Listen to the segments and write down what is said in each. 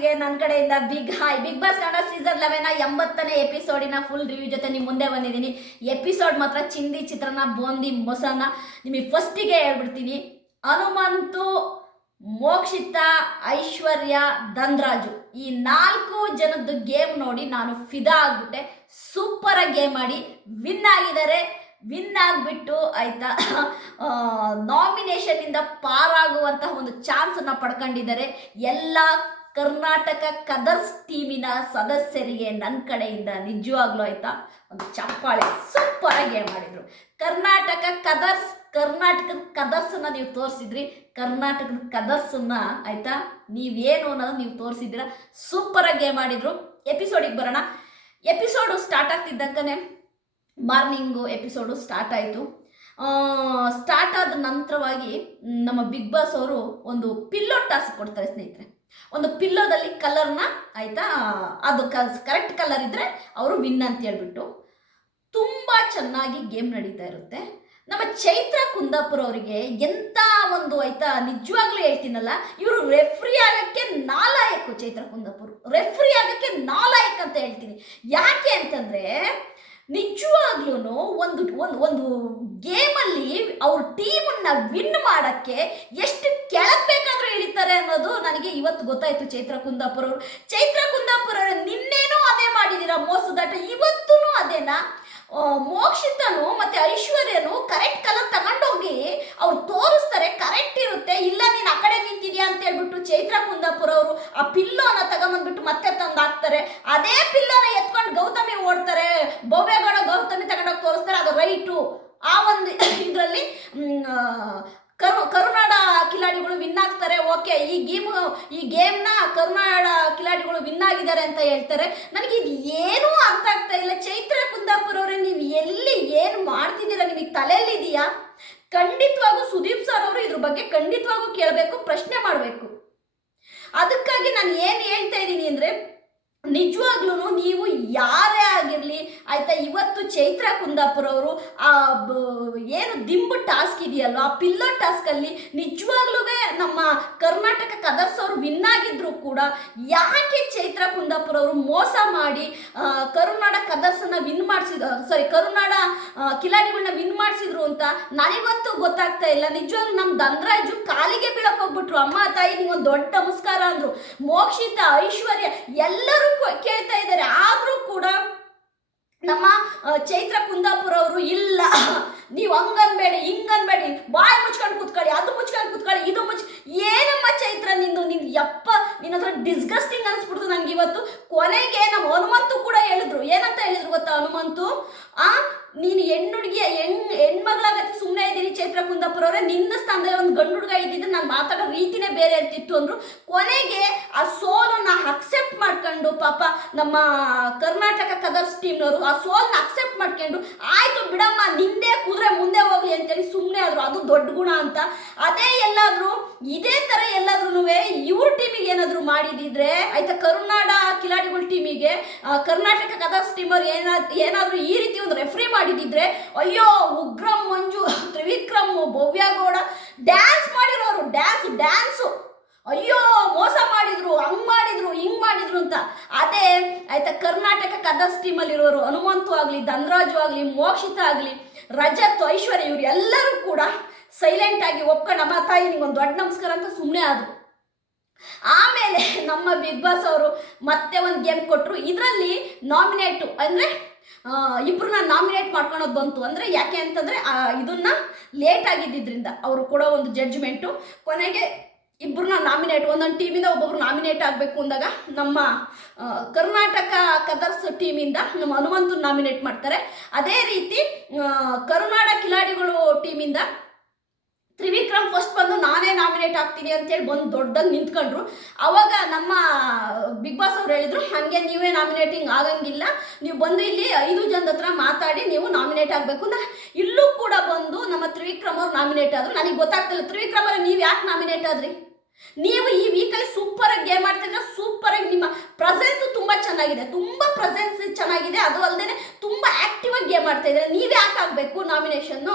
ವ್ಯೂವರ್ಸ್ಗೆ ನನ್ನ ಕಡೆಯಿಂದ big hi Bigg Boss Kannada season eleven ಎಂಬತ್ತನೇ ಎಪಿಸೋಡಿನ ಫುಲ್ ರಿವ್ಯೂ ಜೊತೆ ನಿಮ್ಮ ಮುಂದೆ ಬಂದಿದ್ದೀನಿ. ಎಪಿಸೋಡ್ ಮಾತ್ರ ಚಿಂದಿ, ಚಿತ್ರನ, ಬೋಂದಿ, ಮೊಸರನ್ನ ನಿಮಗೆ ಫಸ್ಟಿಗೆ ಹೇಳ್ಬಿಡ್ತೀನಿ. ಹನುಮಂತು, ಮೋಕ್ಷಿತ, ಐಶ್ವರ್ಯ, ಧನ್ರಾಜು ಈ ನಾಲ್ಕು ಜನದ್ದು ಗೇಮ್ ನೋಡಿ ನಾನು ಫಿದಾ ಆಗ್ಬಿಟ್ಟೆ. ಸೂಪರ್ ಗೇಮ್ ಆಡಿ ವಿನ್ ಆಗಿದ್ದಾರೆ. ವಿನ್ ಆಗಿಬಿಟ್ಟು ಆಯ್ತಾ ನಾಮಿನೇಷನ್ನಿಂದ ಪಾರಾಗುವಂತಹ ಒಂದು ಚಾನ್ಸನ್ನು ಪಡ್ಕೊಂಡಿದ್ದಾರೆ. ಎಲ್ಲ ಕರ್ನಾಟಕ ಕದರ್ಸ್ ಟೀಮಿನ ಸದಸ್ಯರಿಗೆ ನನ್ನ ಕಡೆಯಿಂದ ನಿಜವಾಗ್ಲೂ ಆಯ್ತಾ? ಒಂದು ಚಪ್ಪಾಳೆ ಸೂಪರ್ ಗೇಮ್ ಮಾಡಿದ್ರು. ಕರ್ನಾಟಕ ಕದರ್ಸ್, ಕರ್ನಾಟಕದ ಕದರ್ಸನ್ನ ನೀವು ತೋರಿಸಿದ್ರಿ. ಕರ್ನಾಟಕದ ಕದರ್ಸನ್ನ ಆಯ್ತಾ? ನೀವೇನು ಅನ್ನೋದು ನೀವು ತೋರಿಸಿದ್ರ ಸೂಪರ್ ಗೇಮ್ ಮಾಡಿದ್ರು. ಎಪಿಸೋಡಿಗೆ ಬರೋಣ. ಎಪಿಸೋಡು ಸ್ಟಾರ್ಟ್ ಆಗ್ತಿದ್ದಂಕನೇ ಮಾರ್ನಿಂಗು ಎಪಿಸೋಡು ಸ್ಟಾರ್ಟ್ ಆಯಿತು. ಸ್ಟಾರ್ಟ್ ಆದ ನಂತರವಾಗಿ ನಮ್ಮ ಬಿಗ್ ಬಾಸ್ ಅವರು ಒಂದು ಪಿಲ್ಲೋ ಟಾಸ್ಕ್ ಕೊಡ್ತಾರೆ ಸ್ನೇಹಿತರೆ. ಒಂದು ಪಿಲ್ಲೋದಲ್ಲಿ ಕಲರ್ನ ಆಯಿತಾ ಅದು ಕರೆಕ್ಟ್ ಕಲರ್ ಇದ್ದರೆ ಅವರು ವಿನ್ ಅಂತ ಹೇಳ್ಬಿಟ್ಟು ತುಂಬ ಚೆನ್ನಾಗಿ ಗೇಮ್ ನಡೀತಾ ಇರುತ್ತೆ. ನಮ್ಮ ಚೈತ್ರ ಕುಂದಾಪುರ ಅವರಿಗೆ ಎಂಥ ಒಂದು ಆಯ್ತಾ, ನಿಜವಾಗ್ಲೂ ಹೇಳ್ತೀನಲ್ಲ, ಇವರು ರೆಫ್ರಿ ಆಗಕ್ಕೆ ನಾಲಾಯಕು ಚೈತ್ರ ಕುಂದಾಪುರ. ರೆಫ್ರಿ ಆಗಕ್ಕೆ ನಾಲಾಯಕ್ ಅಂತ ಹೇಳ್ತೀನಿ. ಯಾಕೆ ಅಂತಂದ್ರೆ ನಿಜವಾಗ್ಲೂ ಒಂದು ಒಂದು ಒಂದು ಗೇಮಲ್ಲಿ ಅವ್ರ ಟೀಮನ್ನ ವಿನ್ ಮಾಡಕ್ಕೆ ಎಷ್ಟು ಕೆಳಗ್ ಬೇಕಾದ್ರೂ ಇಳಿತಾರೆ ಅನ್ನೋದು ನನಗೆ ಇವತ್ತು ಗೊತ್ತಾಯ್ತು ಚೈತ್ರ ಕುಂದಾಪುರ ಅವರು. ಚೈತ್ರ ಕುಂದಾಪುರ ನಿನ್ನೇನೋ ಅದೇ ಮಾಡಿದ್ದೀರಾ ಮೋಸದಾಟ ಇವತ್ತೂ ಅದೇನಾ? ಮೋಕ್ಷಿತನು ಮತ್ತೆ ಐಶ್ವರ್ಯನು ಕರೆಕ್ಟ್ ಕಲರ್ ತಗೊಂಡೋಗಿ ಅವ್ರು ತೋರಿಸ್ತಾರೆ, ಕರೆಕ್ಟ್ ಇರುತ್ತೆ, ಇಲ್ಲ ನೀನು ಆ ಕಡೆ ನಿಂತಿದ್ಯಾ ಅಂತ ಹೇಳ್ಬಿಟ್ಟು ಚೈತ್ರ ಕುಂದಾಪುರ ಅವರು ಆ ಪಿಲ್ಲೋನ ತಗೊಂಬಂದ್ಬಿಟ್ಟು ಮತ್ತೆ ತಂದು ಹಾಕ್ತಾರೆ ಅದೇ ಪಿಲ್ಲರ್ ಎತ್ಕೊಂಡು ಗೌತಮಿ ಓಡ್ತಾರೆ. ಭವ್ಯಗೌಡ ಗೌತಮಿ ತಗೊಂಡೋಗಿ ತೋರಿಸ್ತಾರೆ. ಅದು ರೈಟು. ಆ ಒಂದು ಇದರಲ್ಲಿ ಕರು, ಕರುನಾಡ ಕಿಲಾಡಿಗಳು ವಿನ್ ಆಗ್ತಾರೆ. ಓಕೆ ಈ ಗೇಮ್, ಈ ಗೇಮ್ನ ಕರುನಾಡ ಕಿಲಾಡಿಗಳು ವಿನ್ ಆಗಿದ್ದಾರೆ ಅಂತ ಹೇಳ್ತಾರೆ. ನನಗೆ ಇದು ಏನೂ ಅರ್ಥ ಆಗ್ತಾ ಇಲ್ಲ. ಚೈತ್ರ ಕುಂದಾಪುರ ಅವರೇ, ನೀವು ಎಲ್ಲಿ ಏನು ಮಾಡ್ತಿದ್ದೀರಾ? ನಿಮಗೆ ತಲೆಯಲ್ಲಿದೆಯಾ? ಖಂಡಿತವಾಗೂ ಸುದೀಪ್ ಸರ್ ಅವರು ಇದ್ರ ಬಗ್ಗೆ ಖಂಡಿತವಾಗೂ ಕೇಳಬೇಕು, ಪ್ರಶ್ನೆ ಮಾಡಬೇಕು. ಅದಕ್ಕಾಗಿ ನಾನು ಏನು ಹೇಳ್ತಾ ಇದ್ದೀನಿ ಅಂದರೆ ನಿಜವಾಗ್ಲೂ ನೀವು ಯಾರೇ ಆಗಿರಲಿ ಆಯಿತಾ ಇವತ್ತು ಚೈತ್ರ ಕುಂದಾಪುರ ಅವರು ಆ ಏನು ದಿಂಬು ಟಾಸ್ಕ್ ಇದೆಯಲ್ಲೋ? ಆ ಪಿಲ್ಲೋ ಟಾಸ್ಕಲ್ಲಿ ನಿಜವಾಗ್ಲೂ ನಮ್ಮ ಕರ್ನಾಟಕ ಕದರ್ಸ್ ಅವರು ವಿನ್ ಆಗಿದ್ರು ಕೂಡ ಯಾಕೆ ಚೈತ್ರ ಕುಂದಾಪುರ ಅವರು ಮೋಸ ಮಾಡಿ ಕರುನಾಡ ಕದರ್ಸನ್ನ ವಿನ್ ಮಾಡಿಸಿದ್ರು ಸಾರಿ ಕರುನಾಡ ಕಿಲಾಡಿಗಳನ್ನ ವಿನ್ ಮಾಡಿಸಿದ್ರು ಅಂತ ನನಗಂತೂ ಗೊತ್ತಾಗ್ತಾ ಇಲ್ಲ. ನಿಜವಾಗ್ಲೂ ನಮ್ಮ ಧನರಾಜು ಕಾಲಿಗೆ ಬೀಳಕ್ ಹೋಗ್ಬಿಟ್ರು. ಅಮ್ಮ, ತಾಯಿ ನಿಮ್ಗೊಂದು ದೊಡ್ಡ ನಮಸ್ಕಾರ ಅಂದ್ರು. ಮೋಕ್ಷಿತ ಐಶ್ವರ್ಯ ಎಲ್ಲರೂ ಕೇಳ್ತಾ ಇದ್ದಾರೆ. ಆದರೂ ಕೂಡ ನಮ್ಮ ಚೈತ್ರ ಕುಂದಾಪುರ ಅವರು ಇಲ್ಲ. ನೀವು ಹಂಗನ್ಬೇಡಿ, ಹಿಂಗನ್ಬೇಡಿ. ಬಾಯಿ ಮುಚ್ಕೊಂಡು ಕೂತ್ಕೊಳ್ಳಿ, ಅದು ಮುಚ್ಕೊಂಡು ಕೂತ್ಕೊಳ್ಳಿ, ಇದು ಮುಚ್, ಏನಮ್ಮ ಚೈತ್ರ ನಿಂದು? ನಿನ್ ಯಪ್ಪ ನಿನ್ನ ಹತ್ರ ಡಿಸ್ಗಸ್ಟಿಂಗ್ ಅನ್ಸ್ಬಿಡ್ತು ನನಗೆ ಇವತ್ತು. ಕೊನೆಗೆ ನಮ್ಮ ಹನುಮಂತು ಕೂಡ ಹೇಳಿದ್ರು. ಏನಂತ ಹೇಳಿದ್ರು ಗೊತ್ತಾ ಹನುಮಂತು? ಆ, ನೀನು ಹೆಣ್ಣುಡುಗಿಯ ಹೆಣ್, ಹೆಣ್ಮಗಳಾಗತ್ತೆ. ಇದ್ದೀನಿ ಚೈತ್ರ ಕುಂದಾಪುರ ಅವರೇ, ನಿನ್ನ ಸ್ಥಾನದಲ್ಲಿ ಒಂದು ಗಂಡು ಹುಡುಗ ಇದ್ದಿದ್ದು ನಾನು ಮಾತಾಡೋ ರೀತಿನೇ ಬೇರೆ ಇರ್ತಿತ್ತು ಅಂದ್ರು. ಕೊನೆಗೆ ಆ ಸೋಲನ್ನ ಅಕ್ಸೆಪ್ಟ್ ಮಾಡ್ಕೊಂಡು ಪಾಪ ನಮ್ಮ ಕರ್ನಾಟಕ ಕದರ್ಸ್ ಟೀಮ್ನವರು ಆ ಸೋಲನ್ನ ಅಕ್ಸೆಪ್ಟ್ ಮಾಡ್ಕೊಂಡು, ಆಯ್ತು ಬಿಡಮ್ಮ, ನಿಂದೇ ಕುದುರೆ ಮುಂದೆ ಹೋಗ್ಲಿ ಅಂತೇಳಿ ಸುಮ್ಮನೆ ಆದ್ರು. ಅದು ದೊಡ್ಡ ಗುಣ ಅಂತ. ಅದೇ ಎಲ್ಲಾದರೂ ಇದೇ ತರ ಎಲ್ಲಾದ್ರೂ ಇವ್ರ ಟೀಮಿಗೆ ಏನಾದ್ರು ಮಾಡಿದಿದ್ರೆ, ಆಯ್ತಾ ಕರುನಾಡ ಕಿಲಾಡಿಗಳ ಟೀಮಿಗೆ ಕರ್ನಾಟಕ ಕದರ್ಸ್ ಟೀಮರ್ ಏನಾದ್ರು ಏನಾದರೂ ಈ ರೀತಿ ಒಂದು ರೆಫ್ರಿ ಮಾಡಿದಿದ್ರೆ, ಅಯ್ಯೋ, ಉಗ್ರಂ ಮಂಜು, ತ್ರಿವಿಕ್ರಮ್, ಭವ್ಯಗೌಡ ಡ್ಯಾನ್ಸ್ ಮಾಡಿರೋರು ಡ್ಯಾನ್ಸ್ ಡ್ಯಾನ್ಸು ಅಯ್ಯೋ, ಮೋಸ ಮಾಡಿದ್ರು, ಹಂಗ್ ಮಾಡಿದ್ರು, ಹಿಂಗ್ ಮಾಡಿದ್ರು ಅಂತ. ಅದೇ, ಆಯ್ತಾ ಕರ್ನಾಟಕ ಕದರ್ಸ್ ಟೀಮಲ್ಲಿರೋರು ಹನುಮಂತು ಆಗಲಿ, ಧನ್ರಾಜು ಆಗಲಿ, ಮೋಕ್ಷಿತ ಆಗಲಿ, ರಜತ್, ಐಶ್ವರ್ಯ, ಇವ್ರು ಎಲ್ಲರೂ ಕೂಡ ಸೈಲೆಂಟ್ ಆಗಿ ಒಪ್ಕೊಂಡು ನಮ್ಮ ತಾಯಿ ನಿಂಗೊಂದು ದೊಡ್ಡ ನಮಸ್ಕಾರ ಅಂತ ಸುಮ್ಮನೆ ಆದ್ರು. ಆಮೇಲೆ ನಮ್ಮ ಬಿಗ್ ಬಾಸ್ ಅವರು ಮತ್ತೆ ಒಂದು ಗೇಮ್ ಕೊಟ್ಟರು ಇದರಲ್ಲಿ ನಾಮಿನೇಟು ಅಂದರೆ ಇಬ್ಬರನ್ನ ನಾಮಿನೇಟ್ ಮಾಡ್ಕೊಳೋದು ಬಂತು. ಅಂದರೆ ಯಾಕೆ ಅಂತಂದರೆ ಇದನ್ನ ಲೇಟ್ ಆಗಿದ್ದರಿಂದ ಅವರು ಕೊಡೋ ಒಂದು ಜಡ್ಜ್ಮೆಂಟು ಕೊನೆಗೆ ಇಬ್ಬರನ್ನ ನಾಮಿನೇಟ್ ಒಂದೊಂದು ಟೀಮಿಂದ ಒಬ್ಬೊಬ್ರು ನಾಮಿನೇಟ್ ಆಗಬೇಕು ಅಂದಾಗ ನಮ್ಮ ಕರ್ನಾಟಕ ಕದರ್ಸ್ ಟೀಮಿಂದ ನಮ್ಮ ಹನುಮಂತನ ನಾಮಿನೇಟ್ ಮಾಡ್ತಾರೆ. ಅದೇ ರೀತಿ ಕರುನಾಡ ಕಿಲಾಡಿಗಳು ಟೀಮಿಂದ ತ್ರಿವಿಕ್ರಮ್ ಫಸ್ಟ್ ಬಂದು ನಾನೇ ನಾಮಿನೇಟ್ ಆಗ್ತೀನಿ ಅಂತೇಳಿ ಬಂದು ದೊಡ್ಡದಾಗಿ ನಿಂತ್ಕೊಂಡ್ರು. ಅವಾಗ ನಮ್ಮ ಬಿಗ್ ಬಾಸ್ ಅವ್ರು ಹೇಳಿದ್ರು, ಹಾಗೆ ನೀವೇ ನಾಮಿನೇಟಿಂಗ್ ಆಗಂಗಿಲ್ಲ. ನೀವು ಬಂದು ಇಲ್ಲಿ ಐದು ಜನದ ಹತ್ರ ಮಾತಾಡಿ, ನೀವು ನಾಮಿನೇಟ್ ಆಗಬೇಕು. ಅಂದ್ರೆ ಇಲ್ಲೂ ಕೂಡ ಬಂದು ನಮ್ಮ ತ್ರಿವಿಕ್ರಮ್ ಅವ್ರು ನಾಮಿನೇಟ್ ಆದರು. ನನಗೆ ಗೊತ್ತಾಗ್ತಿಲ್ಲ, ತ್ರಿವಿಕ್ರಮ್ ಅವ್ರೆ, ನೀವು ಯಾಕೆ ನಾಮಿನೇಟ್ ಆದ್ರಿ? ನೀವು ಈ ವೀಕಲ್ಲಿ ಸೂಪರ್ ಆಗಿ ಗೇಮ್ ಆಡ್ತಿದ್ರೆ ಸೂಪರ್ ಆಗಿ ನಿಮ್ಮ ಪ್ರೆಸೆನ್ಸ್ ತುಂಬ ಚೆನ್ನಾಗಿದೆ. ತುಂಬ ಪ್ರೆಸೆನ್ಸ್ ಚೆನ್ನಾಗಿದೆ. ಅದು ಅಲ್ಲದೆ ತುಂಬ ಆಕ್ಟಿವ್ ಆಗಿ ಗೇಮ್ ಆಡ್ತಾ ಇದ್ರೆ ನೀವು ಯಾಕೆ ಆಗಬೇಕು ನಾಮಿನೇಷನ್ನು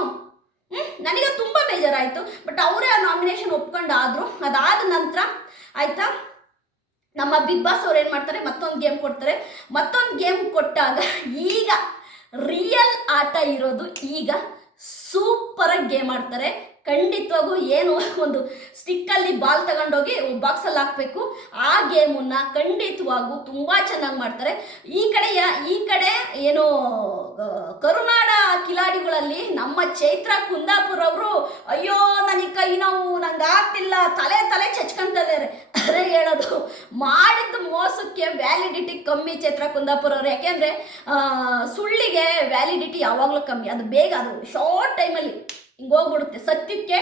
ನನಗೆ ತುಂಬ ಬೇಜಾರಾಯಿತು ಬಟ್ ಅವರೇ ಆ ನಾಮಿನೇಷನ್ ಒಪ್ಕೊಂಡು ಆದ್ರು ಅದಾದ ನಂತರ ಆಯಿತಾ? ನಮ್ಮ ಬಿಗ್ ಬಾಸ್ ಅವ್ರು ಏನು ಮಾಡ್ತಾರೆ? ಮತ್ತೊಂದು ಗೇಮ್ ಕೊಡ್ತಾರೆ. ಮತ್ತೊಂದು ಗೇಮ್ ಕೊಟ್ಟಾಗ ಈಗ ರಿಯಲ್ ಆಟ ಇರೋದು ಈಗ ಸೂಪರಾಗಿ ಗೇಮ್ ಆಡ್ತಾರೆ. ಖಂಡಿತವಾಗೂ ಏನು ಒಂದು ಸ್ಟಿಕ್ಕಲ್ಲಿ ಬಾಲ್ ತಗೊಂಡೋಗಿ ಬಾಕ್ಸಲ್ಲಿ ಹಾಕಬೇಕು. ಆ ಗೇಮನ್ನ ಖಂಡಿತವಾಗೂ ತುಂಬ ಚೆನ್ನಾಗಿ ಮಾಡ್ತಾರೆ. ಈ ಕಡೆಯ, ಈ ಕಡೆ ಏನು ಕರುನಾಡ ಕಿಲಾಡಿಗಳಲ್ಲಿ ನಮ್ಮ ಚೈತ್ರ ಕುಂದಾಪುರ ಅವರು, ಅಯ್ಯೋ ನನಗೆ ಕೈ ನೋವು, ನಂಗೆ ಆಗ್ತಿಲ್ಲ, ತಲೆ ತಲೆ ಚಚ್ಕೊಂತ ಇದ್ದಾರೆ. ಅದೇ ಹೇಳೋದು ಮಾಡಿದ ಮೋಸಕ್ಕೆ ವ್ಯಾಲಿಡಿಟಿ ಕಮ್ಮಿ ಚೈತ್ರ ಕುಂದಾಪುರ ಅವರು. ಯಾಕೆಂದರೆ ಸುಳ್ಳಿಗೆ ವ್ಯಾಲಿಡಿಟಿ ಯಾವಾಗಲೂ ಕಮ್ಮಿ. ಅದು ಬೇಗ, ಅದು ಶಾರ್ಟ್ ಟೈಮಲ್ಲಿ ಹಿಂಗೆ ಹೋಗ್ಬಿಡುತ್ತೆ ಸತ್ಯಕ್ಕೆ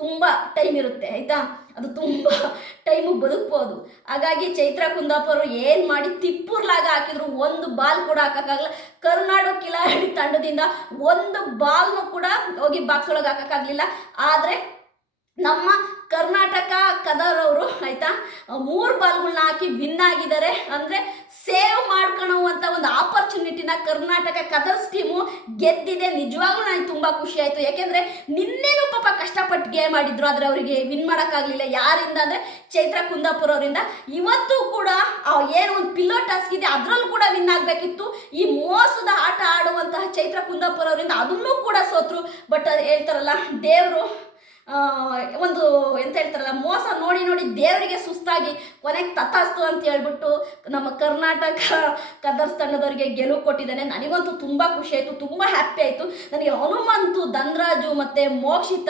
ತುಂಬ ಟೈಮ್ ಇರುತ್ತೆ, ಆಯಿತಾ? ಅದು ತುಂಬ ಟೈಮು ಬದುಕ್ಬೋದು. ಹಾಗಾಗಿ ಚೈತ್ರ ಕುಂದಾಪುರ ಏನು ಮಾಡಿ ತಿಪ್ಪುರ್ಲಾಗ ಹಾಕಿದ್ರು, ಒಂದು ಬಾಲ್ ಕೂಡ ಹಾಕೋಕ್ಕಾಗಲ್ಲ. ಕರ್ನಾಡು ಕಿಲಾಡಿ ತಂಡದಿಂದ ಒಂದು ಬಾಲ್ನು ಕೂಡ ಹೋಗಿ ಬಾಕ್ಸ್ ಒಳಗೆ ಹಾಕೋಕ್ಕಾಗಲಿಲ್ಲ. ಆದರೆ ನಮ್ಮ ಕರ್ನಾಟಕ ಕದರವರು ಆಯ್ತಾ? ಮೂರು ಬಾಲ್ಗಳನ್ನ ಹಾಕಿ ವಿನ್ ಆಗಿದ್ದಾರೆ. ಅಂದರೆ ಸೇವ್ ಮಾಡ್ಕೊಳ್ಳುವಂಥ ಒಂದು ಆಪರ್ಚುನಿಟಿನ ಕರ್ನಾಟಕ ಕದರ್ಸ್ ಟೀಮು ಗೆದ್ದಿದೆ. ನಿಜವಾಗ್ಲೂ ನನಗೆ ತುಂಬ ಖುಷಿ ಆಯಿತು. ಯಾಕೆಂದರೆ ನಿನ್ನೆನೂ ಪಾಪ ಕಷ್ಟಪಟ್ಟು ಗೇಮ್ ಆಡಿದ್ರು. ಆದರೆ ಅವರಿಗೆ ವಿನ್ ಮಾಡೋಕ್ಕಾಗಲಿಲ್ಲ. ಯಾರಿಂದ ಅಂದರೆ ಚೈತ್ರ ಕುಂದಾಪುರ ಅವರಿಂದ ಇವತ್ತು ಕೂಡ ಏನು ಒಂದು ಪಿಲ್ಲೋ ಟಾಸ್ಕ್ ಇದೆ. ಅದರಲ್ಲೂ ಕೂಡ ವಿನ್ ಆಗಬೇಕಿತ್ತು. ಈ ಮೋಸದ ಆಟ ಆಡುವಂತಹ ಚೈತ್ರ ಕುಂದಾಪುರ ಅವರಿಂದ ಅದನ್ನೂ ಕೂಡ ಸೋತರು. ಬಟ್ ಹೇಳ್ತಾರಲ್ಲ, ದೇವರು ಒಂದು ಎಂತ ಹೇಳ್ತಾರಲ್ಲ, ಮೋಸ ನೋಡಿ ನೋಡಿ ದೇವರಿಗೆ ಸುಸ್ತಾಗಿ ಕೊನೆಗೆ ತಥಾಸ್ತು ಅಂತ ಹೇಳ್ಬಿಟ್ಟು ನಮ್ಮ ಕರ್ನಾಟಕ ಕದರ್ಸ್ ತಂಡದವರಿಗೆ ಗೆಲುವು ಕೊಟ್ಟಿದ್ದಾನೆ. ನನಗಂತೂ ತುಂಬ ಖುಷಿ ಆಯಿತು, ತುಂಬ ಹ್ಯಾಪಿ ಆಯಿತು. ನನಗೆ ಹನುಮಂತು, ಧನ್ರಾಜು ಮತ್ತು ಮೋಕ್ಷಿತ,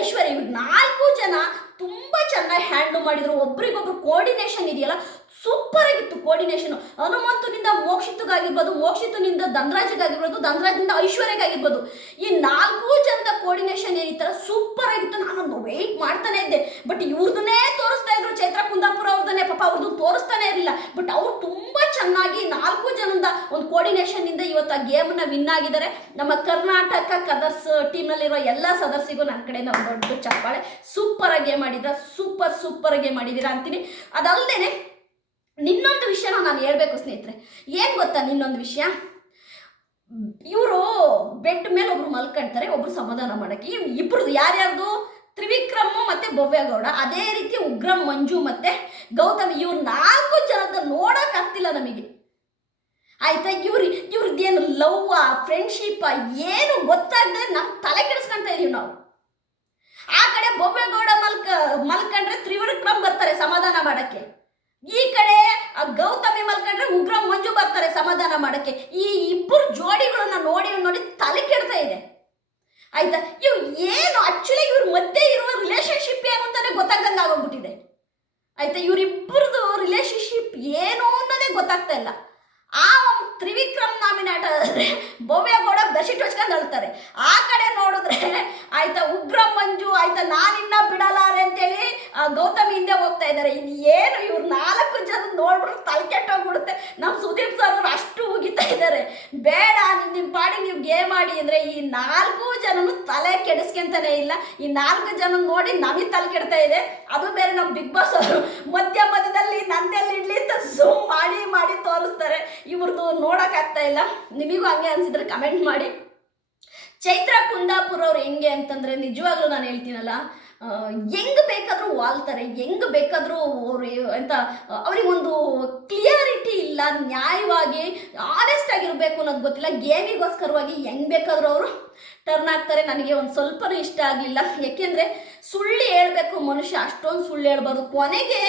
ಐಶ್ವರ್ಯ ನಾಲ್ಕು ಜನ ತುಂಬ ಚೆನ್ನಾಗಿ ಹ್ಯಾಂಡಲ್ ಮಾಡಿದ್ರು. ಒಬ್ರಿಗೊಬ್ರು ಕೋರ್ಡಿನೇಷನ್ ಇದೆಯಲ್ಲ? ಸೂಪರ್ ಆಗಿತ್ತು ಕೋರ್ಡಿನೇಷನ್ ಹನುಮಂತನಿಂದ ಮೋಕ್ಷಿತಗಾಗಿರ್ಬೋದು, ಮೋಕ್ಷಿತನಿಂದ ಧನ್ರಾಜಿಗಾಗಿರ್ಬೋದು ಧನ್ರಾಜಿಂದ ಐಶ್ವರ್ಯಗಾಗಿರ್ಬೋದು. ಈ ನಾಲ್ಕು ಜನದ ಕೋರ್ಡಿನೇಷನ್ ಏನಿತ್ತಲ್ಲ ಸೂಪರ್ ಆಗಿತ್ತು. ನಾನು ವೆಯ್ಟ್ ಮಾಡ್ತಾನೆ ಇದ್ದೆ. ಬಟ್ ಇವ್ರದನ್ನೇ ತೋರಿಸ್ತಾ ಇದ್ರು ಚೈತ್ರ ಕುಂದಾಪುರ ಅವ್ರದನ್ನೇ ಪಾಪ ಅವ್ರದ್ದು ತೋರಿಸ್ತಾನೆ ಇರಲಿಲ್ಲ ಬಟ್ ಅವ್ರು ತುಂಬ ಚೆನ್ನಾಗಿ ನಾಲ್ಕು ಜನದ ಒಂದು ಕೋರ್ಡಿನೇಷನ್ ಇಂದ ಇವತ್ತು ಆ ಗೇಮ್ನ ವಿನ್ ಆಗಿದ್ದಾರೆ. ನಮ್ಮ ಕರ್ನಾಟಕ ಕದರ್ಸ್ ಟೀಮ್ನಲ್ಲಿರೋ ಎಲ್ಲ ಸದಸ್ಯರಿಗೂ ನನ್ನ ಕಡೆಯಿಂದ ಒಂದು ದೊಡ್ಡ ಚಪ್ಪಾಳೆ. ಸೂಪರ್ ಆಗಿ ಗೇಮ್ ಮಾಡಿದ್ರ ಸೂಪರ್ ಸೂಪರ್ ಗೇಮ್ ಮಾಡಿದ್ದೀರಾ ಅಂತೀನಿ. ಅದಲ್ಲದೇನೆ ನಿನ್ನೊಂದು ವಿಷಯನ ನಾನು ಹೇಳಬೇಕು ಸ್ನೇಹಿತರೆ. ಏನು ಗೊತ್ತಾ ನಿನ್ನೊಂದು ವಿಷಯ? ಇವರು ಬೆಡ್ ಮೇಲೆ ಒಬ್ರು ಮಲ್ಕೊಂತಾರೆ, ಒಬ್ರು ಸಮಾಧಾನ ಮಾಡಕ್ಕೆ. ಇಬ್ರದ್ದು ಯಾರ್ಯಾರ್ದು? ತ್ರಿವಿಕ್ರಮ್ ಮತ್ತೆ ಭವ್ಯಗೌಡ. ಅದೇ ರೀತಿ ಉಗ್ರಂ ಮಂಜು ಮತ್ತೆ ಗೌತಮ್. ಇವ್ರು ನಾಲ್ಕು ಜನದ ನೋಡೋಕ್ಕಾಗ್ತಿಲ್ಲ ನಮಗೆ. ಆಯ್ತಾ? ಇವ್ರು ಇವ್ರದ್ದೇನು ಲವ್ ಫ್ರೆಂಡ್ಶಿಪ್ ಏನು ಗೊತ್ತಾಗದೆ ನಮ್ಮ ತಲೆ ಕೆಡಿಸ್ಕೊಂತ ಇದೀವಿ ನಾವು. ಆ ಕಡೆ ಬೊಬ್ಬೆಗೌಡ ಮಲ್ಕ ಮಲ್ಕೊಂಡ್ರೆ ತ್ರಿವಿಕ್ರಮ್ ಬರ್ತಾರೆ ಸಮಾಧಾನ ಮಾಡಕ್ಕೆ. ಈ ಕಡೆ, ಆ ಗೌತಮಿ ಮಲ್ಕಂಡ್ರೆ ಉಗ್ರ ಮಂಜು ಬರ್ತಾರೆ ಸಮಾಧಾನ ಮಾಡಕ್ಕೆ. ಈ ಇಬ್ಬರು ಜೋಡಿಗಳನ್ನ ನೋಡಿ ನೋಡಿ ತಲೆ ಕೆಡ್ತಾ ಇದೆ. ಆಯ್ತಾ? ಇವ್ ಏನು ಆಕ್ಚುಲಿ ಇವ್ರ ಮಧ್ಯೆ ಇರುವ ರಿಲೇಶನ್ಶಿಪ್ ಏನು ಅಂತಾನೆ ಗೊತ್ತಾಗ್ದಂಗೆ ಆಗೋಗ್ಬಿಟ್ಟಿದೆ. ಆಯ್ತಾ? ಇವರಿಬ್ಬರದು ರಿಲೇಶನ್ಶಿಪ್ ಏನು ಅನ್ನೋದೇ ಗೊತ್ತಾಗ್ತಾ ಇಲ್ಲ. ಆ ತ್ರಿವಿಕ್ರಮ್ ನಾಮಿನೇಟ್ ಆದರೆ ಭವ್ಯಗೌಡ ಬೆಡ್ಶೀಟ್ ಹೊಚ್ಕೊಂಡು ಅಳ್ತಾರೆ ಆ ಕಡೆ ನೋಡಿದ್ರೆ ಆಯ್ತಾ ಉಗ್ರ ಮಂಜು, ಆಯ್ತಾ ನಾನಿನ್ನ ಬಿಡಲಾರೆ ಅಂತೇಳಿ ಗೌತಮ್ ಹಿಂದೆ ಹೋಗ್ತಾ ಇದ್ದಾರೆ ಇದು ಏನು ಇವ್ರು ನಾಲ್ಕು ಜನ ನೋಡ್ಬಿಟ್ಟು ತಲೆ ಕೆಟ್ಟೋಗ್ಬಿಡುತ್ತೆ. ನಮ್ಮ ಸುದೀಪ್ ಸರ್ ಅವ್ರು ಅಷ್ಟು ಉಗಿತಾ ಇದ್ದಾರೆ ಬೇಡ ನಿಮ್ಮ ಪಾಡಿ ನೀವು ಗೇಮ್ ಆಡಿ ಅಂದರೆ ಈ ನಾಲ್ಕು ಜನನು ತಲೆ ಕೆಡಿಸ್ಕೊಂತಾನೆ ಇಲ್ಲ. ಈ ನಾಲ್ಕು ಜನ ನೋಡಿ ನಮಗೆ ತಲೆ ಕೆಡ್ತಾ ಇದೆ. ಅದು ಬೇರೆ ನಮ್ಮ ಬಿಗ್ ಬಾಸ್ ಅವರು. ಮಧ್ಯ ಮಧ್ಯದಲ್ಲಿ ನಂದೆಲ್ಲಿ ಇಡ್ಲಿ ಅಂತ ಝೂಮ್ ಮಾಡಿ ಮಾಡಿ ತೋರಿಸ್ತಾರೆ. ಇವ್ರದ್ದು ನೋಡೋಕ್ಕಾಗ್ತಾ ಇಲ್ಲ. ನಿಮಗೂ ಹಂಗೆ ಅನಿಸಿದ್ರೆ ಕಮೆಂಟ್ ಮಾಡಿ. ಚೈತ್ರ ಕುಂದಾಪುರ ಅವ್ರು ಹೆಂಗೆ ಅಂತಂದ್ರೆ ನಿಜವಾಗ್ಲೂ ನಾನು ಹೇಳ್ತೀನಲ್ಲ ಹೆಂಗ್ ಬೇಕಾದರೂ ವಾಲ್ತಾರೆ, ಹೆಂಗ್ ಬೇಕಾದರೂ ಅವರು ಅಂತ ಅವ್ರಿಗೊಂದು ಕ್ಲಿಯರಿಟಿ ಇಲ್ಲ, ನ್ಯಾಯವಾಗಿ ಆನೆಸ್ಟ್ ಆಗಿರಬೇಕು ಅನ್ನೋದು ಗೊತ್ತಿಲ್ಲ. ಗೇಮಿಗೋಸ್ಕರವಾಗಿ ಹೆಂಗ್ ಬೇಕಾದರೂ ಅವರು ಟರ್ನ್ ಆಗ್ತಾರೆ. ನನಗೆ ಒಂದು ಸ್ವಲ್ಪನೂ ಇಷ್ಟ ಆಗಲಿಲ್ಲ. ಯಾಕೆಂದರೆ ಸುಳ್ಳು ಹೇಳಬೇಕು ಮನುಷ್ಯ, ಅಷ್ಟೊಂದು ಸುಳ್ಳು ಹೇಳ್ಬಾರ್ದು. ಕೊನೆಗೆ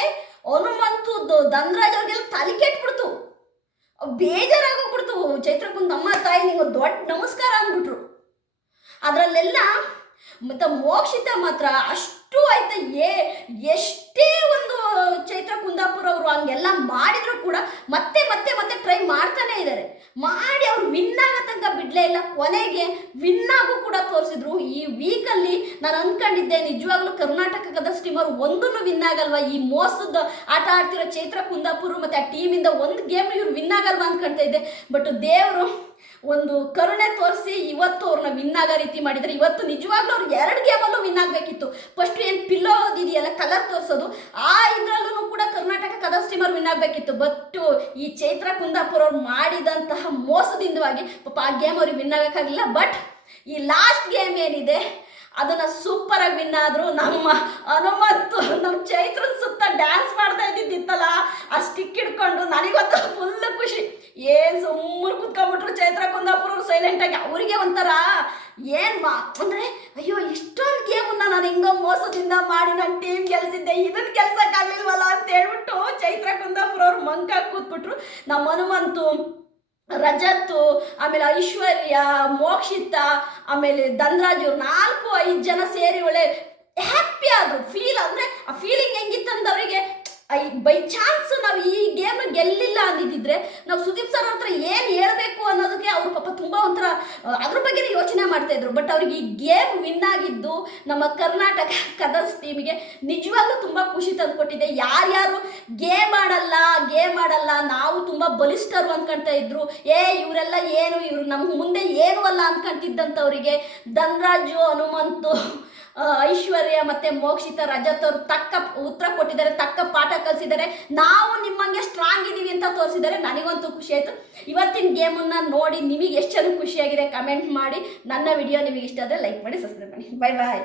ಹನುಮಂತು ಧನ್ರಾಜ್ ಅವ್ರಿಗೆಲ್ಲ ತಲೆ ಕೆಟ್ಬಿಡ್ತು. ಬೇಜಾರಾಗೋಗ್ಬಿಡ್ತು. ಚೈತ್ರ ನಮ್ಮ ತಾಯಿ ನಿಮಗೆ ದೊಡ್ಡ ನಮಸ್ಕಾರ ಅಂದ್ಬಿಟ್ರು. ಅದರಲ್ಲೆಲ್ಲ ಮತ್ತು ಮೋಕ್ಷಿತ ಮಾತ್ರ ಅಷ್ಟು ಆಯ್ತಾ? ಏ ಎಷ್ಟೇ ಒಂದು ಚೈತ್ರ ಕುಂದಾಪುರ ಅವರು ಹಂಗೆಲ್ಲ ಮಾಡಿದ್ರು ಕೂಡ ಮತ್ತೆ ಮತ್ತೆ ಮತ್ತೆ ಟ್ರೈ ಮಾಡ್ತಾನೆ ಇದ್ದಾರೆ ಮಾಡಿ ಅವ್ರು ವಿನ್ ಆಗೋ ತನಕ ಬಿಡಲೇ ಇಲ್ಲ. ಕೊನೆಗೆ ವಿನ್ ಆಗು ಕೂಡ ತೋರಿಸಿದ್ರು. ಈ ವೀಕಲ್ಲಿ ನಾನು ಅಂದ್ಕೊಂಡಿದ್ದೆ ನಿಜವಾಗ್ಲೂ ಕರ್ನಾಟಕ ಸ್ಟೀಮರ್ ಒಂದನ್ನು ವಿನ್ ಆಗಲ್ವಾ? ಈ ಮೋಸದ ಆಟ ಆಡ್ತಿರೋ ಚೈತ್ರ ಕುಂದಾಪುರ ಮತ್ತೆ ಆ ಟೀಮಿಂದ ಒಂದು ಗೇಮ್ ಇವ್ರು ವಿನ್ ಆಗಲ್ವಾ ಅನ್ಕೊಳ್ತಾ ಇದ್ದೆ. ಬಟ್ ದೇವರು ಒಂದು ಕರುಣೆ ತೋರಿಸಿ ಇವತ್ತು ಅವ್ರನ್ನ ವಿನ್ ಆಗೋ ರೀತಿ ಮಾಡಿದ್ದಾರೆ ಇವತ್ತು ನಿಜವಾಗ್ಲೂ ಅವ್ರು ಎರಡು ಗೇಮಲ್ಲೂ ವಿನ್ ಆಗಬೇಕಿತ್ತು. ಫಸ್ಟ್ ಏನು ಪಿಲ್ಲೋ ಇದೆಯಲ್ಲ ಕಲರ್ ತೋರಿಸೋದು, ಆ ಇದರಲ್ಲೂ ಕೂಡ ಕರ್ನಾಟಕ ಕದರ್ ಸ್ಟೀಮರ್ ವಿನ್ ಆಗಬೇಕಿತ್ತು. ಬಟ್ ಈ ಚೈತ್ರ ಕುಂದಾಪುರ ಅವ್ರು ಮಾಡಿದಂತಹ ಮೋಸದಿಂದವಾಗಿ ಪಾಪ ಆ ಗೇಮ್ ಅವ್ರಿಗೆ ವಿನ್ ಆಗಬೇಕಾಗಿಲ್ಲ. ಬಟ್ ಈ ಲಾಸ್ಟ್ ಗೇಮ್ ಏನಿದೆ, ಅದನ್ನ ಸೂಪರ್ ಆಗಿ ವಿನ್ ಆದ್ರು ನಮ್ಮ ಅನುಮತ್ತು ನಮ್ಮ ಚೈತ್ರ ಸುತ್ತ ಡ್ಯಾನ್ಸ್ ಮಾಡ್ತಾ ಇದ್ದಿದ್ದಿತ್ತಲ್ಲ ಹಿಡ್ಕೊಂಡು ನನಗೊತ್ತು ಫುಲ್ ಖುಷಿ. ಏನ್ ಸುಮ್ಮನೆ ಕುತ್ಕೊಂಡ್ಬಿಟ್ರು ಚೈತ್ರ ಕುಂದಾಪುರ ಸೈಲೆಂಟ್ ಆಗಿ. ಅವರಿಗೆ ಒಂಥರ ಏನ್ ಮಾ ಅಂದ್ರೆ, ಅಯ್ಯೋ ಇಷ್ಟೊಂದು ನಾನು ಹಿಂಗೋ ಮೋಸದಿಂದ ಮಾಡಿ ನನ್ನ ಟೀಮ್ ಗೆಲ್ಸಿದ್ದೆ ಇದನ್ನ ಕೆಲ್ಸಕ್ಕಾಗ್ಲಿಲ್ವಲ್ಲ ಅಂತ ಹೇಳ್ಬಿಟ್ಟು ಚೈತ್ರ ಕುಂದಾಪುರ ಅವ್ರು ಮಂಕಾಗಿ ಕೂತ್ಬಿಟ್ರು. ನಮ್ಮ ಹನುಮಂತು, ರಜತ್ತು, ಆಮೇಲೆ ಐಶ್ವರ್ಯ, ಮೋಕ್ಷಿತ, ಆಮೇಲೆ ಧನ್ರಾಜು ನಾಲ್ಕು, ಐದು ಜನ ಸೇರಿ ಒಳ್ಳೆ ಹ್ಯಾಪಿ ಆದ್ರು. ಫೀಲ್ ಅಂದರೆ ಆ ಫೀಲಿಂಗ್ ಹೆಂಗಿತ್ತಂದ್ರೆ ಅವರಿಗೆ ಬೈ ಚಾನ್ಸ್ ನಾವು ಈ ಗೇಮ್ ಗೆಲ್ಲಿಲ್ಲ ಅಂದಿದ್ದಿದ್ರೆ ನಾವು ಸುದೀಪ್ ಸರ್ ಹತ್ರ ಏನು ಹೇಳಬೇಕು ಅನ್ನೋದಕ್ಕೆ ಅವ್ರ ಪಾಪ ತುಂಬ ಒಂಥರ ಅದ್ರ ಬಗ್ಗೆ ಯೋಚನೆ ಮಾಡ್ತಾ ಇದ್ರು. ಬಟ್ ಅವ್ರಿಗೆ ಈ ಗೇಮ್ ವಿನ್ ಆಗಿದ್ದು ನಮ್ಮ ಕರ್ನಾಟಕ ಕದರ್ಸ್ ಟೀಮಿಗೆ ನಿಜವಾಗ್ಲೂ ತುಂಬ ಖುಷಿ ತಂದುಕೊಟ್ಟಿದೆ ಯಾರ್ಯಾರು ಗೇಮ್ ಆಡಲ್ಲ ಗೇಮ್ ಆಡಲ್ಲ, ನಾವು ತುಂಬ ಬಲಿಷ್ಠರು ಅನ್ಕೊಂತ ಇದ್ರು. ಏ, ಇವರೆಲ್ಲ ಏನು, ಇವ್ರು ನಮ್ಮ ಮುಂದೆ ಏನು ಅಲ್ಲ ಅನ್ಕೊಂತಿದ್ದಂಥವ್ರಿಗೆ ಧನ್ರಾಜು, ಹನುಮಂತು ಐಶ್ವರ್ಯ ಮತ್ತೆ ಮೋಕ್ಷಿತ ರಜತ್ ಅವರು ತಕ್ಕ ಉತ್ತರ ಕೊಟ್ಟಿದ್ದಾರೆ, ತಕ್ಕ ಪಾಠ ಕಲಿಸಿದ್ದಾರೆ. ನಾವು ನಿಮ್ಮಂಗೆ ಸ್ಟ್ರಾಂಗ್ ಇದ್ದೀವಿ ಅಂತ ತೋರಿಸಿದ್ದಾರೆ. ನನಗಂತೂ ಖುಷಿ ಆಯಿತು. ಇವತ್ತಿನ ಗೇಮನ್ನು ನೋಡಿ ನಿಮಗೆ ಎಷ್ಟು ಜನ ಖುಷಿಯಾಗಿದೆ? ಕಮೆಂಟ್ ಮಾಡಿ. ನನ್ನ ವಿಡಿಯೋ ನಿಮಗೆ ಇಷ್ಟ ಆದರೆ ಲೈಕ್ ಮಾಡಿ ಸಬ್ಸ್ಕ್ರೈಬ್ ಮಾಡಿ. Bye bye